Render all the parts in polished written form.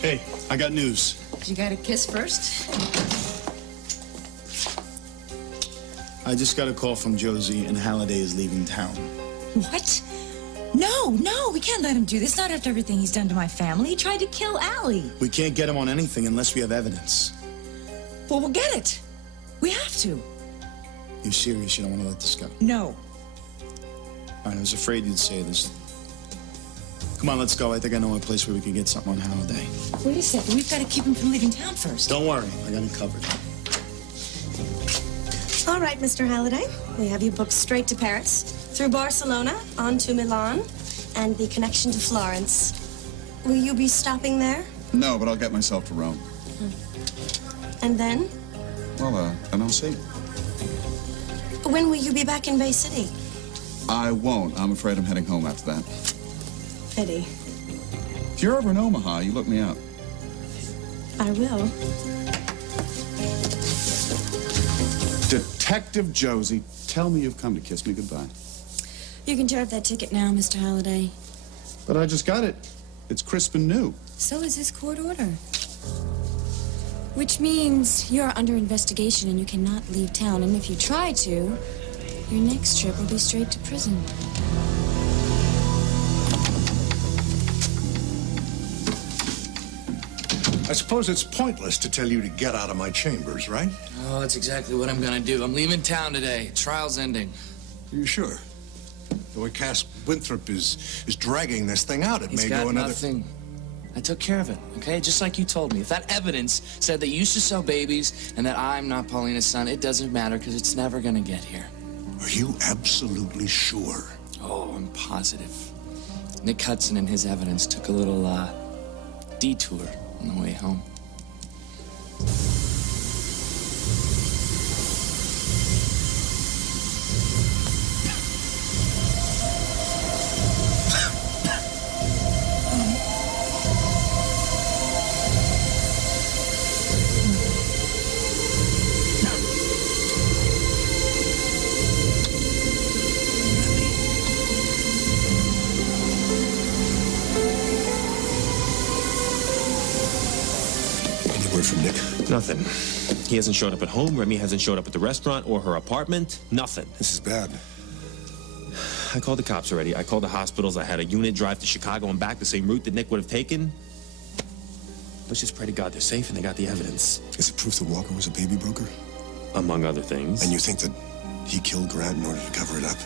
Hey, I got news. You got a kiss first? I just got a call from Josie, and Halliday is leaving town. What? No, we can't let him do this. Not after everything he's done to my family. He tried to kill Allie. We can't get him on anything unless we have evidence. Well, we'll get it. We have to. You're serious? You don't want to let this go? No. All right, I was afraid you'd say this. Come on, let's go. I think I know a place where we can get something on Halliday. Wait a second. We've got to keep him from leaving town first. Don't worry. I got it covered. All right, Mr. Halliday. We have you booked straight to Paris, through Barcelona, on to Milan, and the connection to Florence. Will you be stopping there? No, but I'll get myself to Rome. And then? Well, then I'll see. When will you be back in Bay City? I won't. I'm afraid I'm heading home after that. Pity. If you're ever in Omaha, you look me up. I will. Detective Josie, tell me you've come to kiss me goodbye. You can tear up that ticket now, Mr. Halliday. But I just got it. It's crisp and new. So is this court order. Which means you're under investigation and you cannot leave town. And if you try to, your next trip will be straight to prison. I suppose it's pointless to tell you to get out of my chambers, right? Oh, that's exactly what I'm gonna do. I'm leaving town today. Trial's ending. Are you sure? The way Cass Winthrop is dragging this thing out, it He's may got go another... nothing. I took care of it, okay? Just like you told me. If that evidence said that you used to sell babies and that I'm not Paulina's son, it doesn't matter because it's never gonna get here. Are you absolutely sure? Oh, I'm positive. Nick Hudson and his evidence took a little, detour on the way home. From Nick? Nothing. He hasn't showed up at home. Remy hasn't showed up at the restaurant or her apartment. Nothing. This is bad. I called the cops already. I called the hospitals. I had a unit drive to Chicago and back the same route that Nick would have taken. Let's just pray to God they're safe and they got the evidence. Is it proof that Walker was a baby broker? Among other things. And you think that he killed Grant in order to cover it up?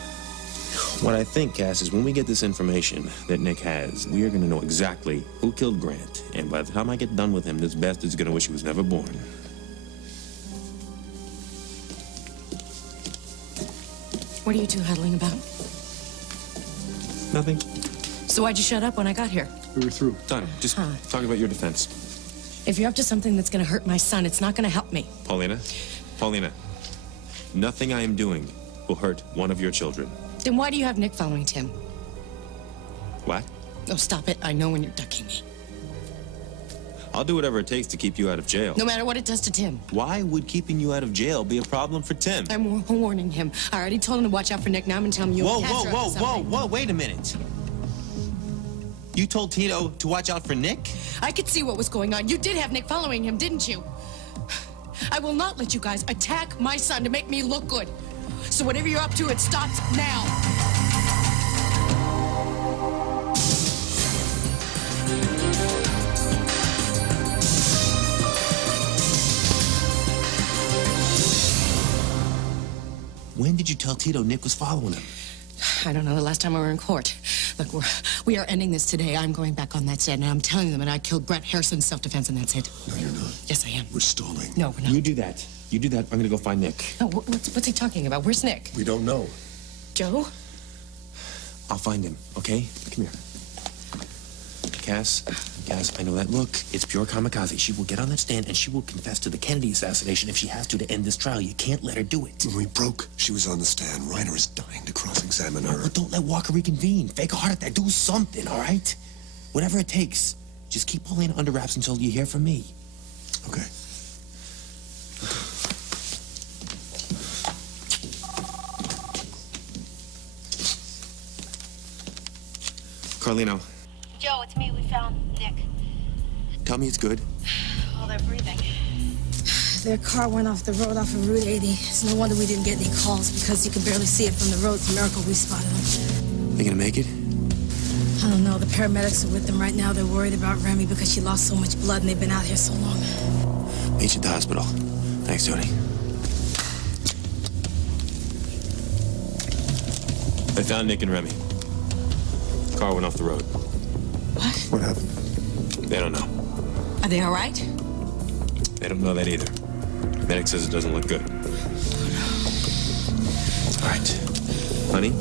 What I think, Cass, is when we get this information that Nick has, we are going to know exactly who killed Grant. And by the time I get done with him, this bastard's going to wish he was never born. What are you two huddling about? Nothing. So why'd you shut up when I got here? We were through. Done. Just talk about your defense. If you're up to something that's gonna hurt my son, it's not gonna help me. Paulina, nothing I am doing will hurt one of your children. Then why do you have Nick following Tim? What? Oh, stop it. I know when you're ducking me. I'll do whatever it takes to keep you out of jail. No matter what it does to Tim. Why would keeping you out of jail be a problem for Tim? I'm warning him. I already told him to watch out for Nick. Now I'm gonna tell him you and Cass are up to something. Wait a minute. You told Tito to watch out for Nick? I could see what was going on. You did have Nick following him, didn't you? I will not let you guys attack my son to make me look good. So whatever you're up to, it stops now. When did you tell Tito Nick was following him? I don't know, the last time we were in court. Look, we are ending this today. I'm going back on that set, and I'm telling them that I killed Brett Harrison in self-defense, and that's it. No, you're not. Yes, I am. We're stalling. No, we're not. You do that. You do that. I'm gonna go find Nick. No, what's he talking about? Where's Nick? We don't know. Joe? I'll find him, okay? Come here. Cass, I know that look. It's pure kamikaze. She will get on that stand and she will confess to the Kennedy assassination if she has to end this trial. You can't let her do it. When we broke, she was on the stand. Reiner is dying to cross-examine her. But don't let Walker reconvene. Fake a heart attack. Do something, all right? Whatever it takes. Just keep Paulina under wraps until you hear from me. Okay. Carlino. Joe, it's me. We found Nick. Tell me it's good. Oh, they're breathing. Their car went off the road off of Route 80. It's no wonder we didn't get any calls because you could barely see it from the road. It's a miracle we spotted them. They gonna make it? I don't know. The paramedics are with them right now. They're worried about Remy because she lost so much blood and they've been out here so long. Meet you at the hospital. Thanks, Tony. I found Nick and Remy. Car went off the road. What? What happened? They don't know. Are they all right? They don't know that either. Medic says it doesn't look good. All right. Honey,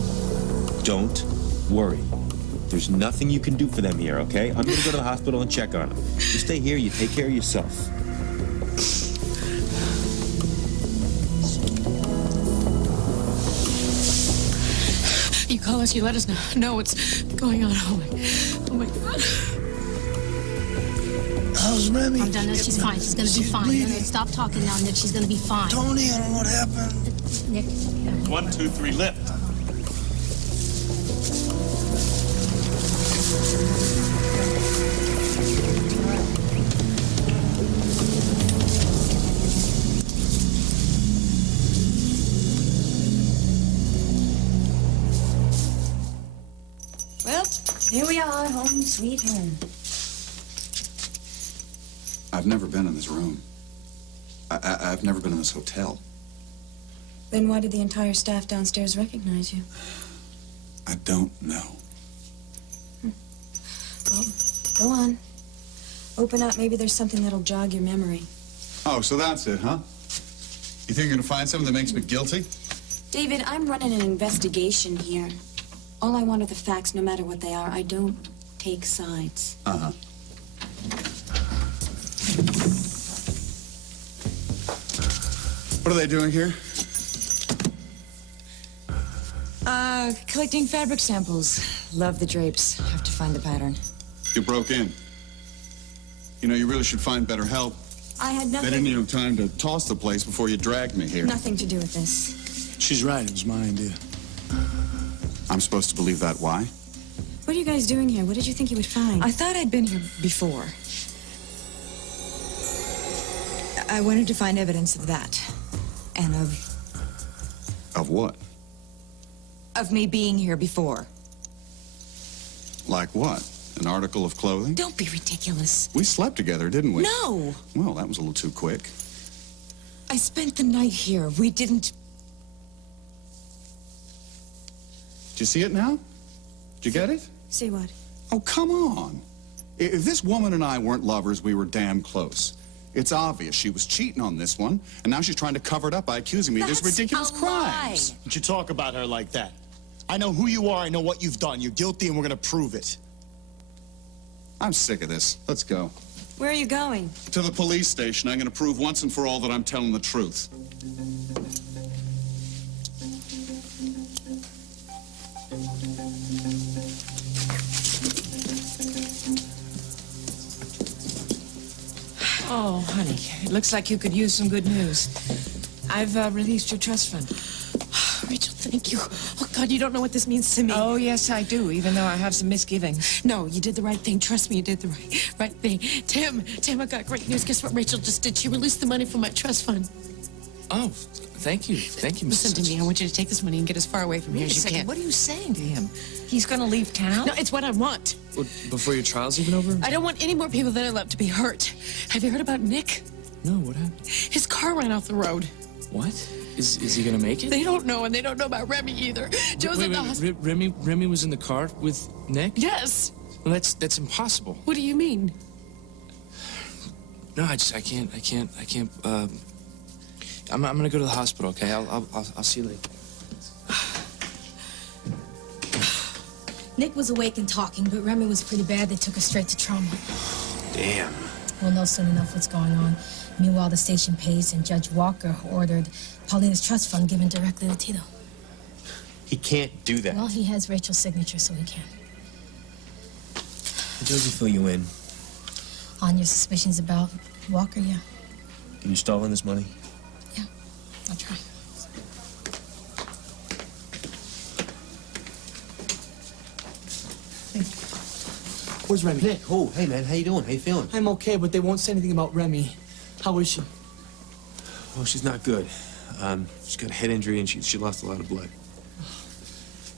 don't worry. There's nothing you can do for them here, okay? I'm gonna go to the hospital and check on them. You stay here, you take care of yourself. You call us, you let us know what's going on. Oh my God. How's Remy? I'm done. No, she's fine. She's gonna be fine. No, no, stop talking now, Nick. She's gonna be fine. Tony, I don't know what happened. Nick. 1, 2, 3, lift. Well, here we are, home sweet home. I've never been in this room. I've never been in this hotel. Then why did the entire staff downstairs recognize you? I don't know. Well, go on. Open up. Maybe there's something that'll jog your memory. Oh, so that's it, huh? You think you're gonna find something that makes me guilty? David, I'm running an investigation here. All I want are the facts, no matter what they are. I don't take sides. Uh-huh. What are they doing here? Collecting fabric samples. Love the drapes. Have to find the pattern. You broke in. You know, you really should find better help. I had They didn't nothing, even have time to toss the place before you dragged me here. nothing to do with this. She's right. It was my idea. I'm supposed to believe that. Why? What are you guys doing here? What did you think you would find? I thought I'd been here before. I wanted to find evidence of that. And Of what? of me being here before. Like what? An article of clothing? Don't be ridiculous. We slept together, didn't we? No! Well, that was a little too quick. I spent the night here. We didn't... Did you see it now? Did you get it? See what? Oh, come on. If this woman and I weren't lovers, we were damn close. It's obvious she was cheating on this one, and now she's trying to cover it up by accusing me of these That's ridiculous a crimes. lie. Don't you talk about her like that. I know who you are, I know what you've done. You're guilty and we're gonna prove it. I'm sick of this. Let's go. Where are you going? To the police station. I'm going to prove once and for all that I'm telling the truth. Oh, honey, it looks like you could use some good news. I've released your trust fund. Rachel, thank you. Oh, God, you don't know what this means to me. Oh, yes, I do, even though I have some misgivings. No, you did the right thing. Trust me, you did the right thing. Tim, I got great news. Guess what Rachel just did? She released the money from my trust fund. Oh, thank you. Thank you, Mrs. Listen to me. I want you to take this money and get as far away from here Wait a as you second, can. what are you saying to him? He's gonna leave town? No, it's what I want. Well, before your trial's even over? I don't want any more people that I love to be hurt. Have you heard about Nick? No, what happened? His car ran off the road. What? Is he gonna make it? They don't know, and they don't know about Remy either. Joe's in the hospital. Remy was in the car with Nick? Yes. Well, that's impossible. What do you mean? No, I can't. I'm gonna go to the hospital, okay? I'll see you later. Nick was awake and talking, but Remy was pretty bad. They took her straight to trauma. Damn. We'll know soon enough what's going on. Meanwhile, the station pays, and Judge Walker ordered Paulina's trust fund given directly to Tito. He can't do that. Well, he has Rachel's signature, so he can. Josie fill you in. On your suspicions about Walker, yeah. You stolen this money? Yeah, I'll try. Where's Remy? Nick, oh, hey, man, how you doing? How you feeling? I'm okay, but they won't say anything about Remy. How is she? Oh, she's not good. She's got a head injury, and she lost a lot of blood.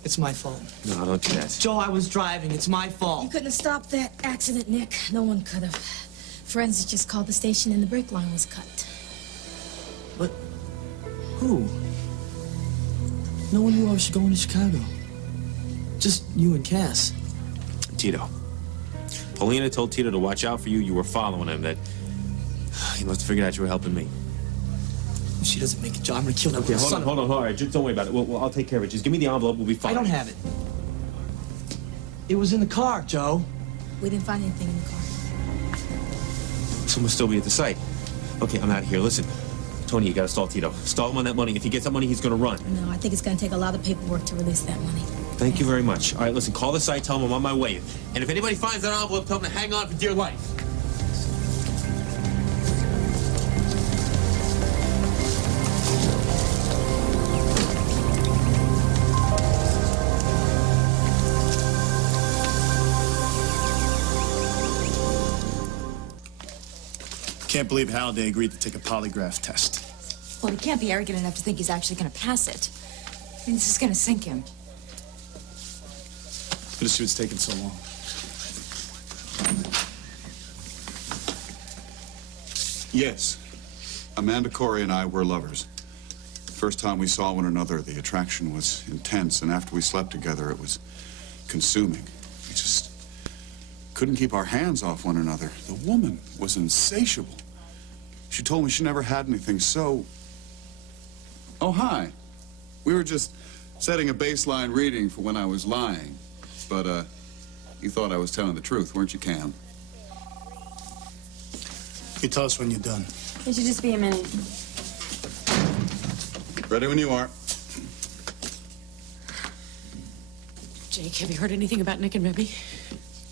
It's my fault. No, don't do that. Joe, I was driving. It's my fault. You couldn't have stopped that accident, Nick. No one could have. Forensics just called the station and the brake line was cut. But who? No one knew I was going to Chicago. Just you and Cass. Tito. Paulina told Tito to watch out for you. You were following him. That he must have figured out you were helping me. If she doesn't make it, Joe, I'm gonna kill that Okay, little son of a- hold on. All right, just don't worry about it. Well, I'll take care of it. Just give me the envelope. We'll be fine. I don't have it. It was in the car, Joe. We didn't find anything in the car. Someone still be at the site. Okay, I'm out of here. Listen, Tony, you gotta stall Tito. Stall him on that money. If he gets that money, he's gonna run. No, I think it's going to take a lot of paperwork to release that money. Thank you very much. All right, listen, call the site, tell them I'm on my way. And if anybody finds that envelope, tell them to hang on for dear life. Can't believe Halliday agreed to take a polygraph test. Well, he can't be arrogant enough to think he's actually going to pass it. I mean, this is going to sink him. Good to see what's taking so long. Yes. Amanda Corey and I were lovers. First time we saw one another, the attraction was intense, and after we slept together, it was consuming. We just couldn't keep our hands off one another. The woman was insatiable. She told me she never had anything so... Oh, hi. We were just setting a baseline reading for when I was lying. But, you thought I was telling the truth, weren't you, Cam? You tell us when you're done. It should just be a minute. Ready when you are. Jake, have you heard anything about Nick and Remy?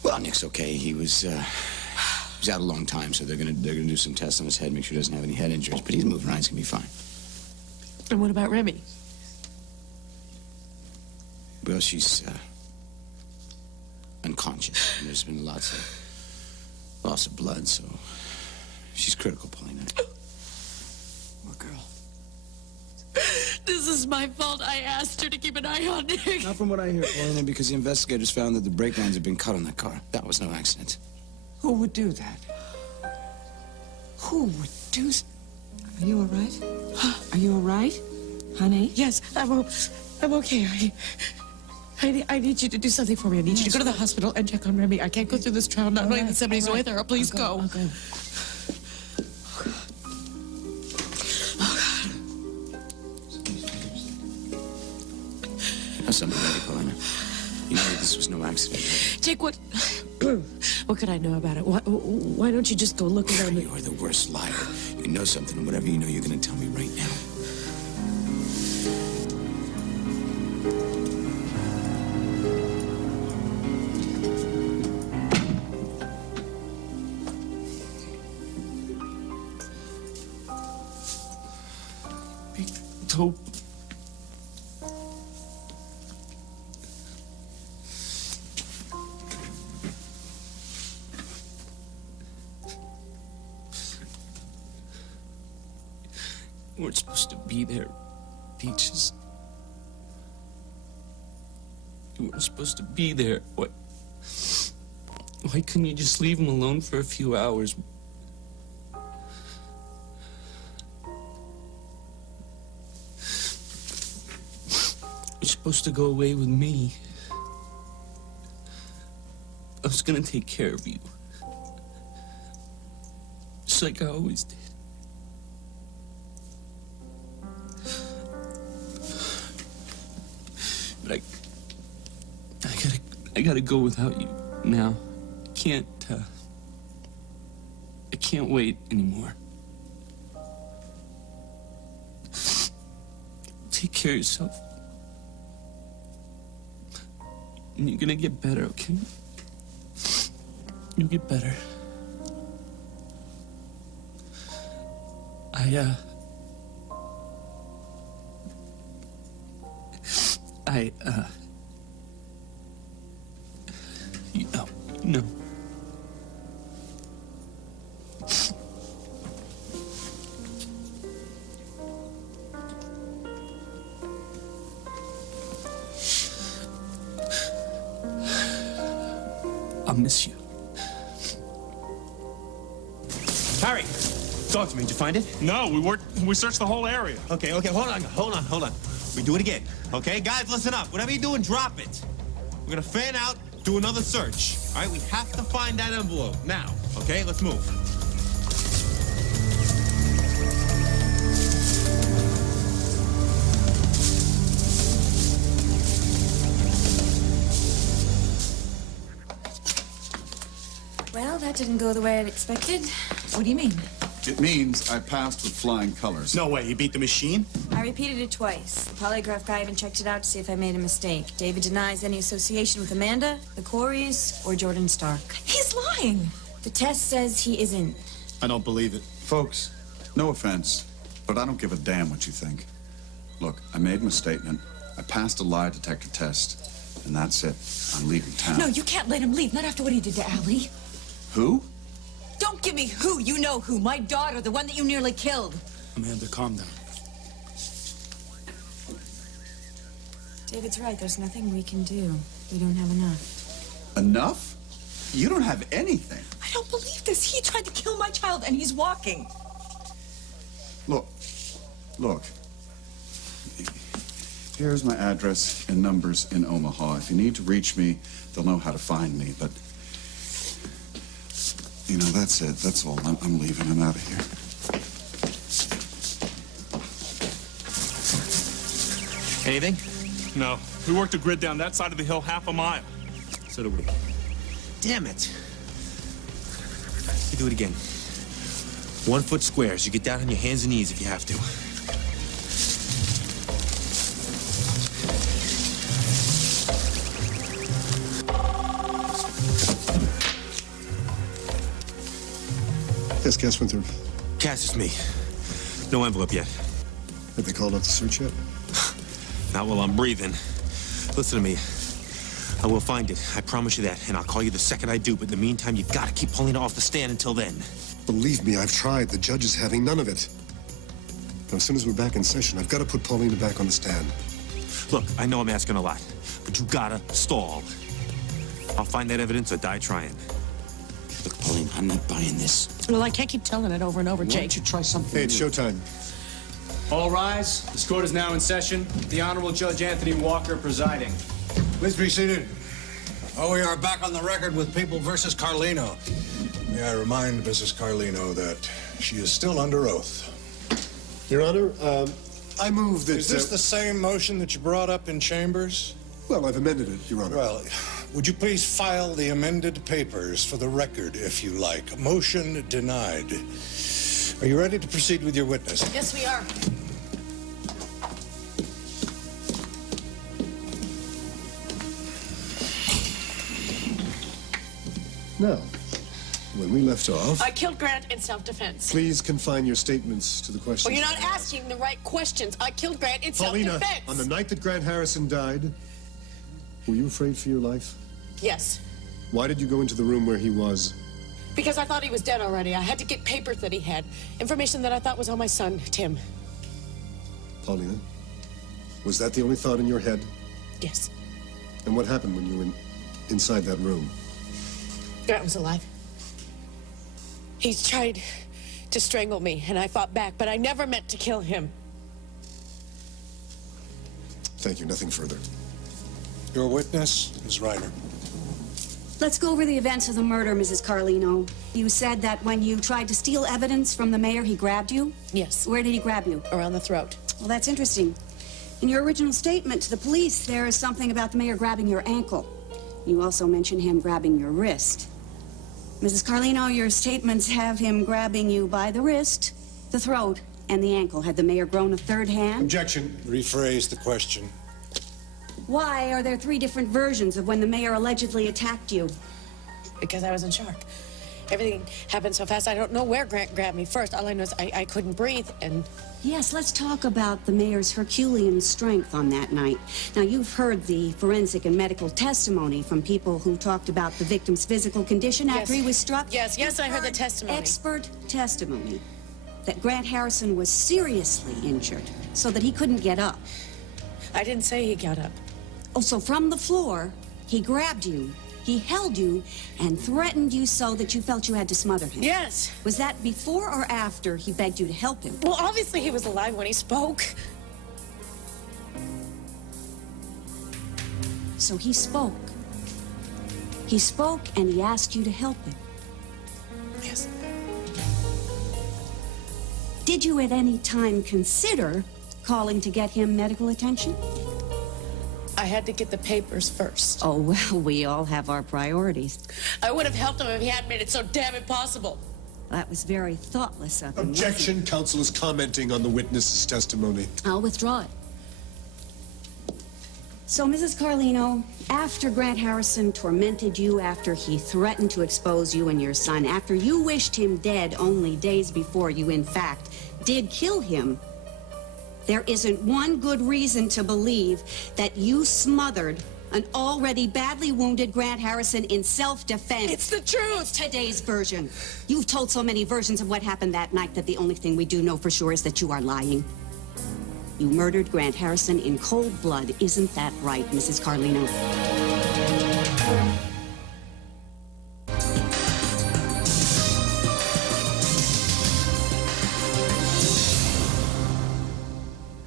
Well, Nick's okay. He was out a long time, so they're gonna do some tests on his head, make sure he doesn't have any head injuries. But he's moving around. He's gonna be fine. And what about Remy? Well, she's unconscious, and there's been lots of loss of blood, so she's critical, Paulina. Poor girl. This is my fault. I asked her to keep an eye on Nick. Not from what I hear, Paulina, because the investigators found that the brake lines had been cut on that car. That was no accident. Who would do that? Who would do... Are you all right? Are you all right, honey? Yes, I'm okay. I need you to do something for me. I need you to go to the hospital and check on Remy. I can't go through this trial not knowing that somebody's with her. Please go. I'll go. You know something, Lady Paulina? You know that this was no accident. Jake, what could I know about it? Why don't you just go look around? You are the worst liar. You know something, and whatever you know, you're going to tell me right now. Dope. You weren't supposed to be there, Peaches. You weren't supposed to be there. Why couldn't you just leave him alone for a few hours? You're supposed to go away with me. I was gonna take care of you. Just like I always did. But I gotta go without you now. I can't wait anymore. Take care of yourself. And you're gonna get better, okay? You'll get better. No. I'll miss you. Harry, talk to me. Did you find it? No, we searched the whole area. Okay, hold on. We do it again, okay? Guys, listen up. Whatever you're doing, drop it. We're gonna fan out, do another search. All right, we have to find that envelope now, okay? Let's move. Well, that didn't go the way I'd expected. What do you mean? It means I passed with flying colors. No way, he beat the machine? I repeated it twice. The polygraph guy even checked it out to see if I made a mistake. David denies any association with Amanda, the Coreys, or Jordan Stark. He's lying. The test says he isn't. I don't believe it. Folks, no offense, but I don't give a damn what you think. Look, I made my statement. I passed a lie detector test, and that's it. I'm leaving town. No, you can't let him leave. Not after what he did to Allie. Who? Don't give me who. You know who. My daughter, the one that you nearly killed. Amanda, calm down. David's right. There's nothing we can do. We don't have enough. Enough? You don't have anything. I don't believe this. He tried to kill my child, and he's walking. Look. Here's my address and numbers in Omaha. If you need to reach me, they'll know how to find me, but... You know, that's it. That's all. I'm leaving. I'm out of here. Anything? No, we worked a grid down that side of the hill half a mile. So do we. Damn it. You do it again. 1 foot squares. You get down on your hands and knees if you have to. Yes, Cass Winthrop. Cass, it's me. No envelope yet. Have they called off the search yet? Not while I'm breathing. Listen to me. I will find it. I promise you that. And I'll call you the second I do. But in the meantime, you gotta keep Paulina off the stand until then. Believe me, I've tried. The judge is having none of it. Now, as soon as we're back in session, I've got to put Paulina back on the stand. Look, I know I'm asking a lot, but you gotta stall. I'll find that evidence or die trying. Look, Pauline, I'm not buying this. Well, I can't keep telling it over and over, Why Jake. don't you try something? Hey, it's showtime. All rise. This court is now in session. The Honorable Judge Anthony Walker presiding. Please be seated. Oh, we are back on the record with People versus Carlino. May I remind Mrs. Carlino that she is still under oath. Your Honor, I move that... Is this the same motion that you brought up in chambers? Well, I've amended it, Your Honor. Well, would you please file the amended papers for the record, if you like? Motion denied. Are you ready to proceed with your witness? Yes, we are. Now, when we left off... I killed Grant in self-defense. Please confine your statements to the questions. Well, you're not asking the right questions. I killed Grant in Paulina, self-defense. on the night that Grant Harrison died, were you afraid for your life? Yes, Why did you go into the room where he was? because I thought he was dead already. I had to get papers that he had. Information that I thought was on my son, Tim. Paulina, was that the only thought in your head? Yes. And what happened when you were inside that room? Grant was alive. He tried to strangle me, and I fought back, but I never meant to kill him. Thank you. Nothing further. Your witness, Ms. Reiner. Let's go over the events of the murder, Mrs. Carlino. You said that when you tried to steal evidence from the mayor, he grabbed you? Yes. Where did he grab you? Around the throat. Well, that's interesting. In your original statement to the police, there is something about the mayor grabbing your ankle. You also mentioned him grabbing your wrist. Mrs. Carlino, your statements have him grabbing you by the wrist, the throat, and the ankle. Had the mayor grown a third hand? Objection. Rephrase the question. Why are there 3 different versions of when the mayor allegedly attacked you? Because I was in shock. Everything happened so fast, I don't know where Grant grabbed me first. All I know is I couldn't breathe, and... Yes, let's talk about the mayor's Herculean strength on that night. Now, you've heard the forensic and medical testimony from people who talked about the victim's physical condition after he was struck. Yes, I heard the testimony. Expert testimony that Grant Harrison was seriously injured so that he couldn't get up. I didn't say he got up. Oh, so from the floor, he grabbed you He held you and threatened you so that you felt you had to smother him. Yes. Was that before or after he begged you to help him? Well, obviously he was alive when he spoke. So he spoke. He spoke and he asked you to help him. Yes. Did you at any time consider calling to get him medical attention? I had to get the papers first. Oh, well, we all have our priorities. I would have helped him if he hadn't made it so damn impossible. That was very thoughtless of him. Objection. Counsel is commenting on the witness's testimony. I'll withdraw it. So, Mrs. Carlino, after Grant Harrison tormented you, after he threatened to expose you and your son, after you wished him dead only days before you, in fact, did kill him, there isn't one good reason to believe that you smothered an already badly wounded Grant Harrison in self-defense. It's the truth. Today's version. You've told so many versions of what happened that night that the only thing we do know for sure is that you are lying. You murdered Grant Harrison in cold blood. Isn't that right, Mrs. Carlino?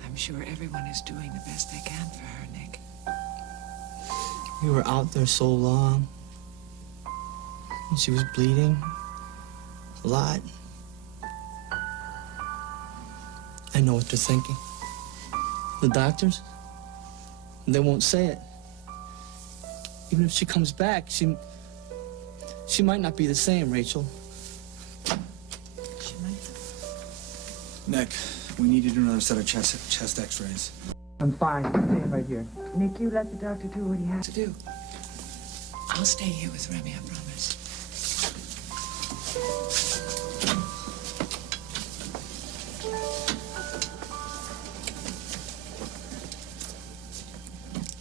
I'm sure everyone is doing the best they can for her, Nick. We were out there so long. And she was bleeding. A lot. I know what they're thinking. The doctors, they won't say it. Even if she comes back, she might not be the same, Rachel. Nick, we need you to do another set of chest x-rays. I'm fine. Stay right here. Nick, you let the doctor do what he has to do. I'll stay here with Remy, I promise.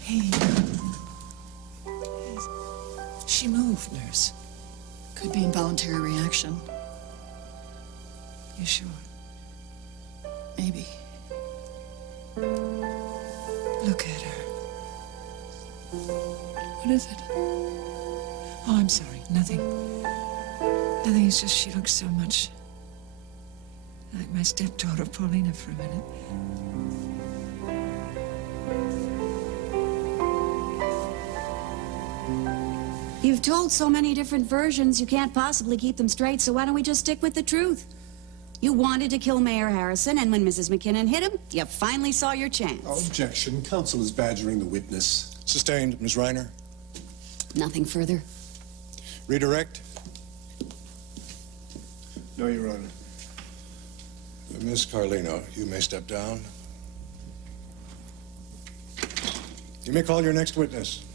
Hey. She moved, nurse. Could be involuntary reaction. You sure? Maybe. Look at her. What is it? Oh, I'm sorry. Nothing. Nothing. It's just she looks so much like my stepdaughter, Paulina, for a minute. You've told so many different versions, you can't possibly keep them straight, so why don't we just stick with the truth? You wanted to kill Mayor Harrison, and when Mrs. McKinnon hit him, you finally saw your chance. Objection. Counsel is badgering the witness. Sustained, Ms. Reiner. Nothing further. Redirect. No, Your Honor. Miss Carlino, you may step down. You may call your next witness.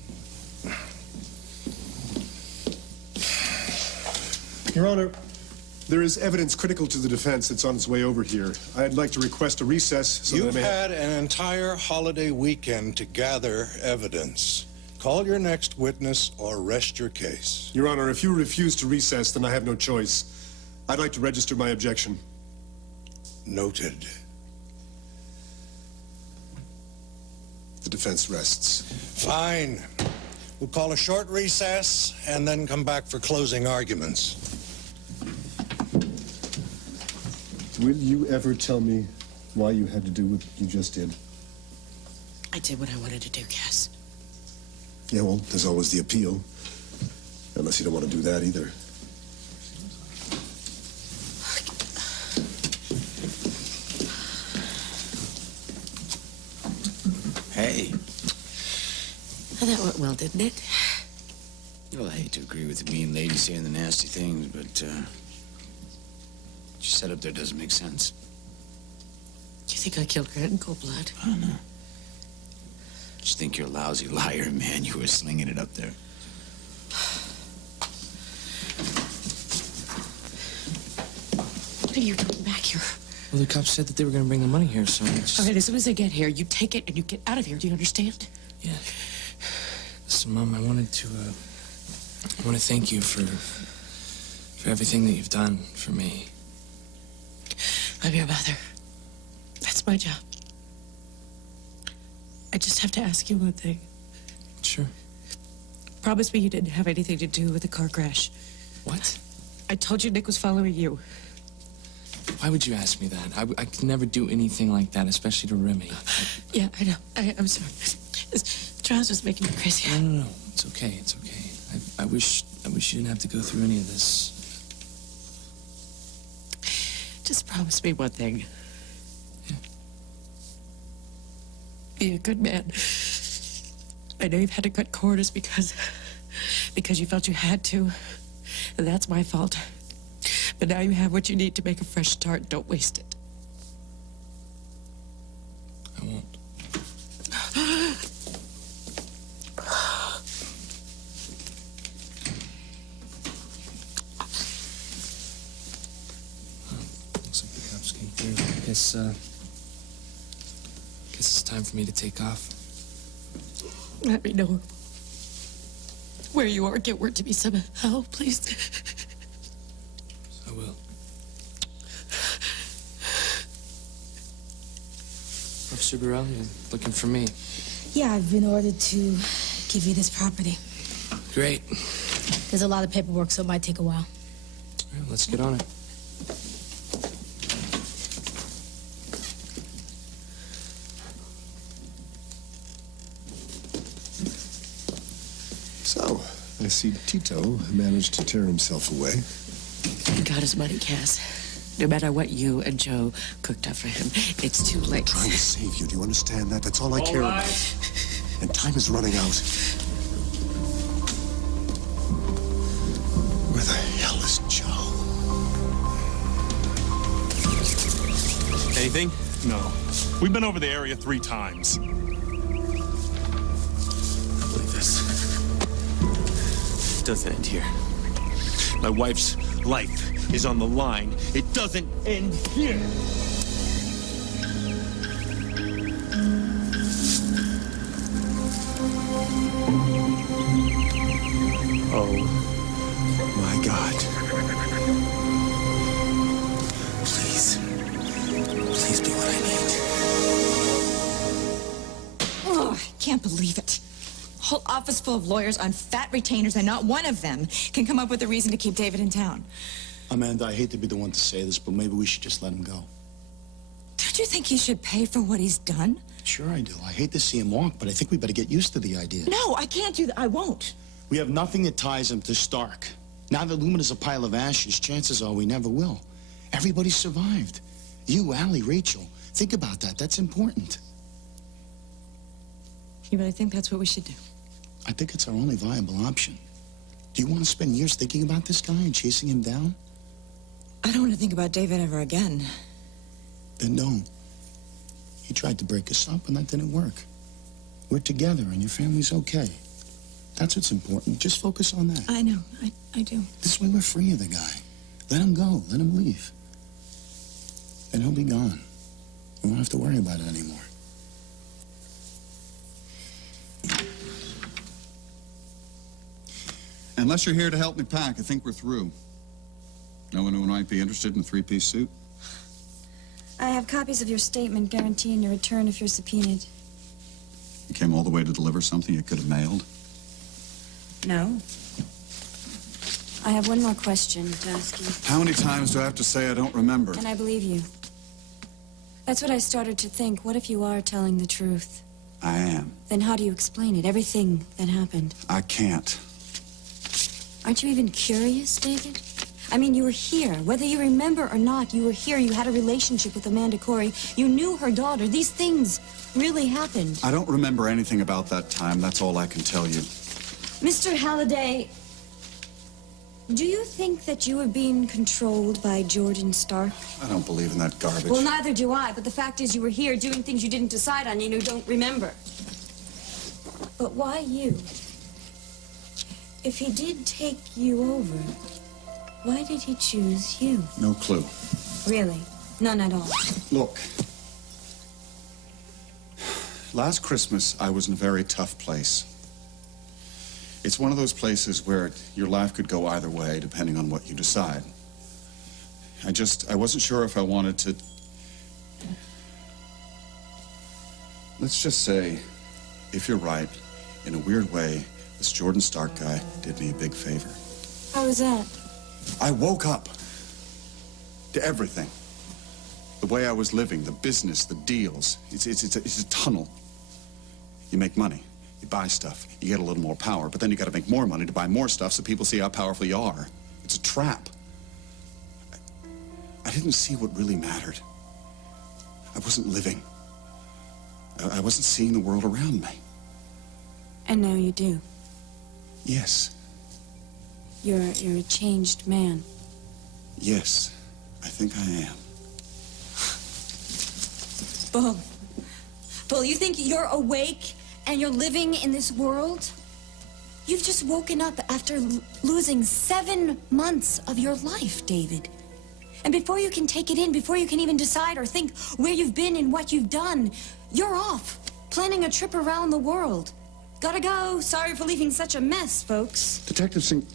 Your Honor, there is evidence critical to the defense that's on its way over here. I'd like to request a recess so that I You've may... had an entire holiday weekend to gather evidence. Call your next witness or rest your case. Your Honor, if you refuse to recess, then I have no choice. I'd like to register my objection. Noted. The defense rests. Fine. We'll call a short recess and then come back for closing arguments. Will you ever tell me why you had to do what you just did? I did what I wanted to do, Cass. Yeah, well, there's always the appeal. Unless you don't want to do that either. Hey. Well, that went well, didn't it? Well, I hate to agree with the mean lady saying the nasty things, but, what you said up there doesn't make sense. Do you think I killed Grant in cold blood? I don't know. Just think you're a lousy liar, man. You were slinging it up there. What are you doing back here? Well, the cops said that they were going to bring the money here, so I just... All right, as soon as I get here, you take it and you get out of here. Do you understand? Yeah. Listen, Mom, I want to thank you for everything that you've done for me. I'm your mother. That's my job. I just have to ask you one thing. Sure. promise me you didn't have anything to do with the car crash. What? I told you Nick was following you. Why would you ask me that? I could never do anything like that, especially to Remy. Yeah, I know. I'm sorry. This trial's just making me crazy. No. It's okay. It's okay. I wish you didn't have to go through any of this. Just promise me one thing. Be a good man. I know you've had to cut corners because you felt you had to, and that's my fault. But now you have what you need to make a fresh start. Don't waste it. I won't. Looks like the cops came through. Guess it's time for me to take off. Let me know where you are. Get word to me somehow, please. I will. Officer Burrell, you're looking for me. Yeah, I've been ordered to give you this property. Great. There's a lot of paperwork, so it might take a while. Well, let's get on it. So, I see Tito managed to tear himself away. He got his money, Cass. No matter what you and Joe cooked up for him, it's too late. I'm trying to save you. Do you understand that? That's all I care about. And time is running out. Where the hell is Joe? Anything? No. We've been over the area 3 times. I believe this. It doesn't end here. My wife's life is on the line. It doesn't end here. Oh, my God. Please. Please be what I need. Oh, I can't believe it. Whole office full of lawyers on fat retainers, and not one of them can come up with a reason to keep David in town. Amanda, I hate to be the one to say this, but maybe we should just let him go. Don't you think he should pay for what he's done? Sure I do. I hate to see him walk, but I think we better get used to the idea. No, I can't do that. I won't. We have nothing that ties him to Stark. Now that Lumina's a pile of ashes, chances are we never will. Everybody survived. You, Allie, Rachel. Think about that. That's important. You really think that's what we should do? I think it's our only viable option. Do you want to spend years thinking about this guy and chasing him down? I don't want to think about David ever again. Then don't. He tried to break us up, and that didn't work. We're together, and your family's okay. That's what's important. Just focus on that. I know. I do. This way we're free of the guy. Let him go. Let him leave. Then he'll be gone. We won't have to worry about it anymore. Unless you're here to help me pack, I think we're through. No one who might be interested in a 3-piece suit? I have copies of your statement guaranteeing your return if you're subpoenaed. You came all the way to deliver something you could have mailed? No. I have one more question to ask you. How many times do I have to say I don't remember? And I believe you. That's what I started to think. What if you are telling the truth? I am. Then how do you explain it? Everything that happened. I can't. Aren't you even curious, David? I mean, you were here. Whether you remember or not, you were here. You had a relationship with Amanda Corey. You knew her daughter. These things really happened. I don't remember anything about that time. That's all I can tell you. Mr. Halliday, do you think that you were being controlled by Jordan Stark? I don't believe in that garbage. Well, neither do I, but the fact is you were here doing things you didn't decide on, you don't remember. But why you? If he did take you over, why did he choose you? No clue. Really? None at all? Look. Last Christmas, I was in a very tough place. It's one of those places where your life could go either way, depending on what you decide. I wasn't sure if I wanted to... Let's just say, if you're right, in a weird way, This Jordan Stark guy did me a big favor. How was that? I woke up to everything. The way I was living, the business, the deals. It's a tunnel. You make money, you buy stuff, you get a little more power, but then you got to make more money to buy more stuff so people see how powerful you are. It's a trap. I didn't see what really mattered. I wasn't living. I wasn't seeing the world around me. And now you do. Yes. You're a changed man. Yes, I think I am. Bull, you think you're awake and you're living in this world? You've just woken up after losing 7 months of your life, David. And before you can take it in, before you can even decide or think where you've been and what you've done, you're off, planning a trip around the world. Gotta go. Sorry for leaving such a mess, folks. Detective Singh...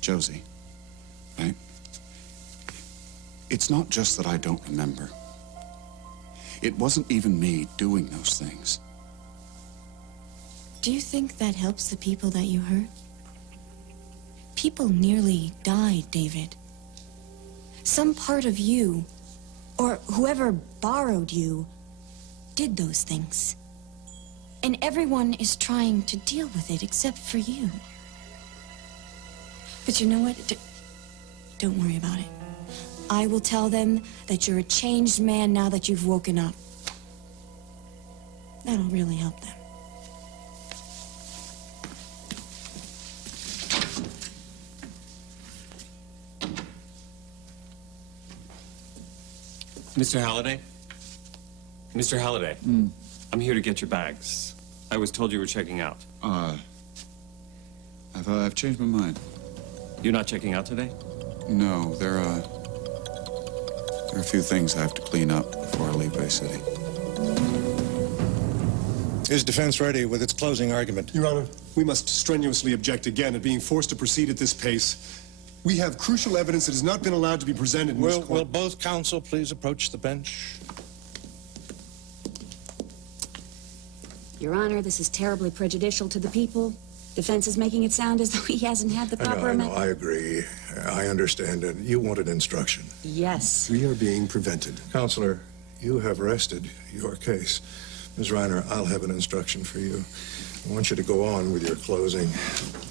Josie, right? It's not just that I don't remember. It wasn't even me doing those things. Do you think that helps the people that you hurt? People nearly died, David. Some part of you, or whoever borrowed you, did those things. And everyone is trying to deal with it except for you. But you know what? Don't worry about it. I will tell them that you're a changed man now that you've woken up. That'll really help them. Mr. Halliday? Mr. Halliday, I'm here to get your bags. I was told you were checking out. I've changed my mind. You're not checking out today? No, there are a few things I have to clean up before I leave Bay City. Is defense ready with its closing argument? Your Honor, we must strenuously object again at being forced to proceed at this pace. We have crucial evidence that has not been allowed to be presented in this court. Will both counsel please approach the bench? Your Honor, this is terribly prejudicial to the people. Defense is making it sound as though he hasn't had the proper I know, I agree. I understand it. You wanted instruction. Yes. We are being prevented. Counselor, you have rested your case. Ms. Reiner, I'll have an instruction for you. I want you to go on with your closing.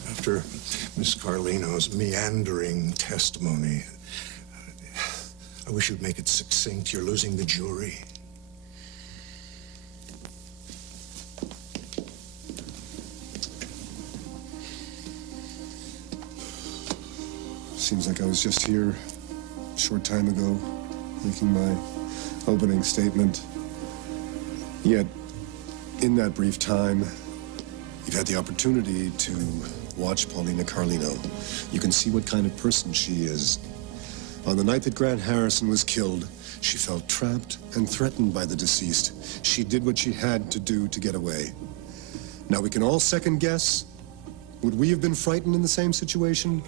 After Miss Carlino's meandering testimony, I wish you'd make it succinct. You're losing the jury. Seems like I was just here a short time ago, making my opening statement. Yet, in that brief time, you've had the opportunity to watch Paulina Carlino. You can see what kind of person she is. On the night that Grant Harrison was killed, she felt trapped and threatened by the deceased. She did what she had to do to get away. Now, we can all second guess. Would we have been frightened in the same situation?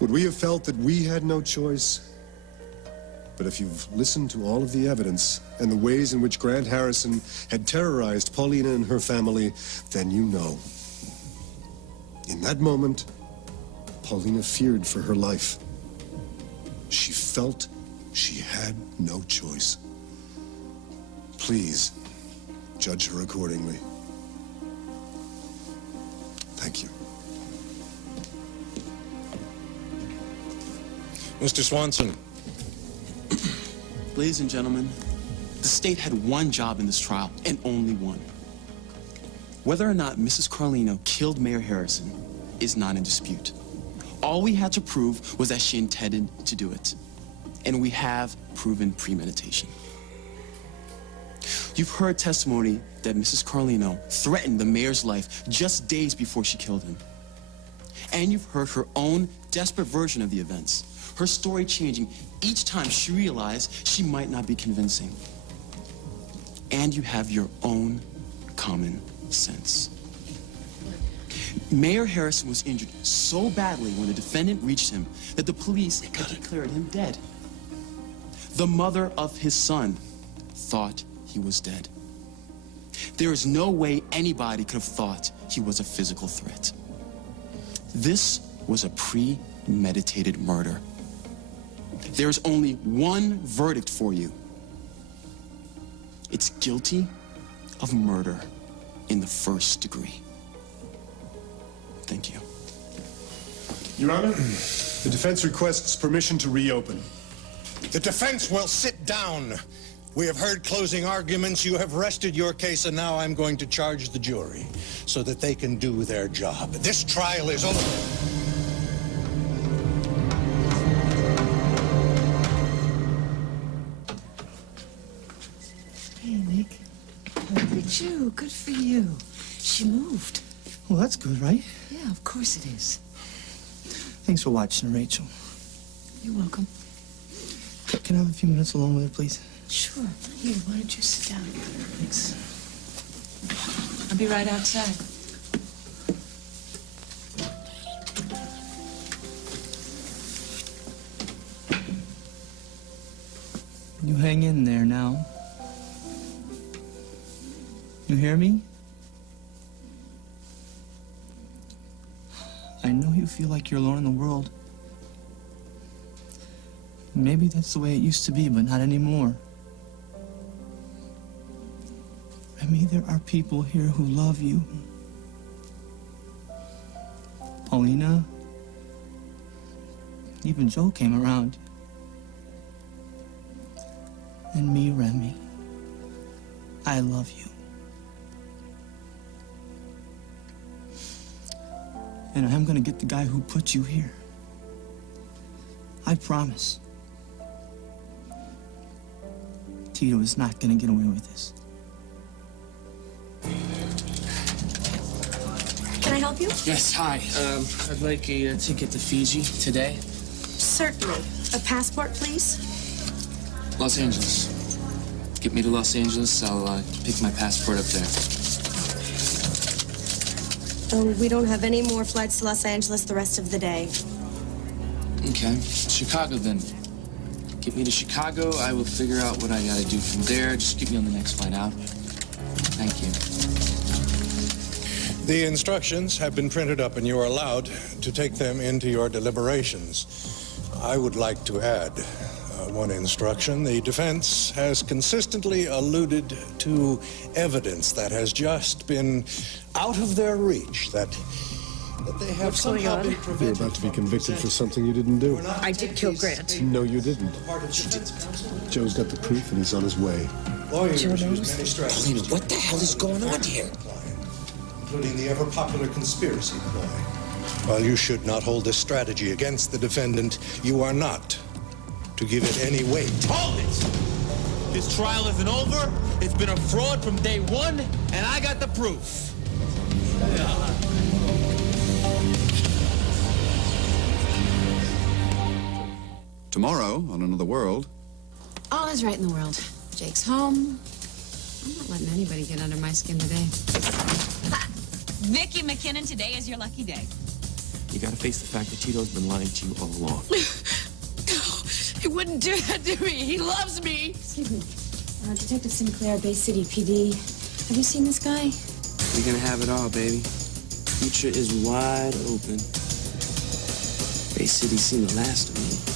Would we have felt that we had no choice? But if you've listened to all of the evidence and the ways in which Grant Harrison had terrorized Paulina and her family, then you know. In that moment, Paulina feared for her life. She felt she had no choice. Please, judge her accordingly. Thank you. Mr. Swanson. Ladies and gentlemen, the state had one job in this trial, and only one. Whether or not Mrs. Carlino killed Mayor Harrison is not in dispute. All we had to prove was that she intended to do it. And we have proven premeditation. You've heard testimony that Mrs. Carlino threatened the mayor's life just days before she killed him. And you've heard her own desperate version of the events. Her story changing each time she realized she might not be convincing. And you have your own common sense. Mayor Harrison was injured so badly when the defendant reached him that the police had declared him dead. The mother of his son thought he was dead. There is no way anybody could have thought he was a physical threat. This was a premeditated murder. There's only one verdict for you. It's guilty of murder in the first degree. Thank you. Your Honor, the defense requests permission to reopen. The defense will sit down. We have heard closing arguments. You have rested your case, and now I'm going to charge the jury so that they can do their job. This trial is over. Hey, Nick. Look at you. Good for you. She moved. Well, that's good, right? Yeah, of course it is. Thanks for watching, Rachel. You're welcome. Can I have a few minutes alone with her, please? Sure. Here, why don't you sit down? Thanks. I'll be right outside. You hang in there now. You hear me? I know you feel like you're alone in the world. Maybe that's the way it used to be, but not anymore. Remy, there are people here who love you. Paulina, even Joe came around. And me, Remy, I love you. And I'm gonna get the guy who put you here. I promise. Tito is not gonna get away with this. Can I help you? Yes, hi. I'd like a ticket to Fiji today. Certainly. A passport, please? Los Angeles. Get me to Los Angeles. I'll pick my passport up there. We don't have any more flights to Los Angeles the rest of the day. Okay. Chicago, then. Get me to Chicago. I will figure out what I gotta do from there. Just get me on the next flight out. Thank you. The instructions have been printed up, and you are allowed to take them into your deliberations. I would like to add one instruction. The defense has consistently alluded to evidence that has just been out of their reach, that they have somehow been prevented. You're about to be convicted for something you didn't do. I did kill Grant. No, you didn't. Joe's got the proof, and he's on his way. Lawyers Joe use knows. many strategies. Paulina, what the hell is going on here? Including the ever-popular conspiracy ploy. While you should not hold this strategy against the defendant, you are not to give it any weight. Hold it! This trial isn't over. It's been a fraud from day one, and I got the proof. Tomorrow, on Another World, All is right in the world. Jake's home. I'm not letting anybody get under my skin today. Vicky McKinnon, today is your lucky day. You gotta face the fact that Tito's been lying to you all along. He wouldn't do that to me. He loves me. Excuse me. Detective Sinclair, Bay City PD. Have you seen this guy? You're gonna have it all, baby. Future is wide open. Bay City's seen the last of me.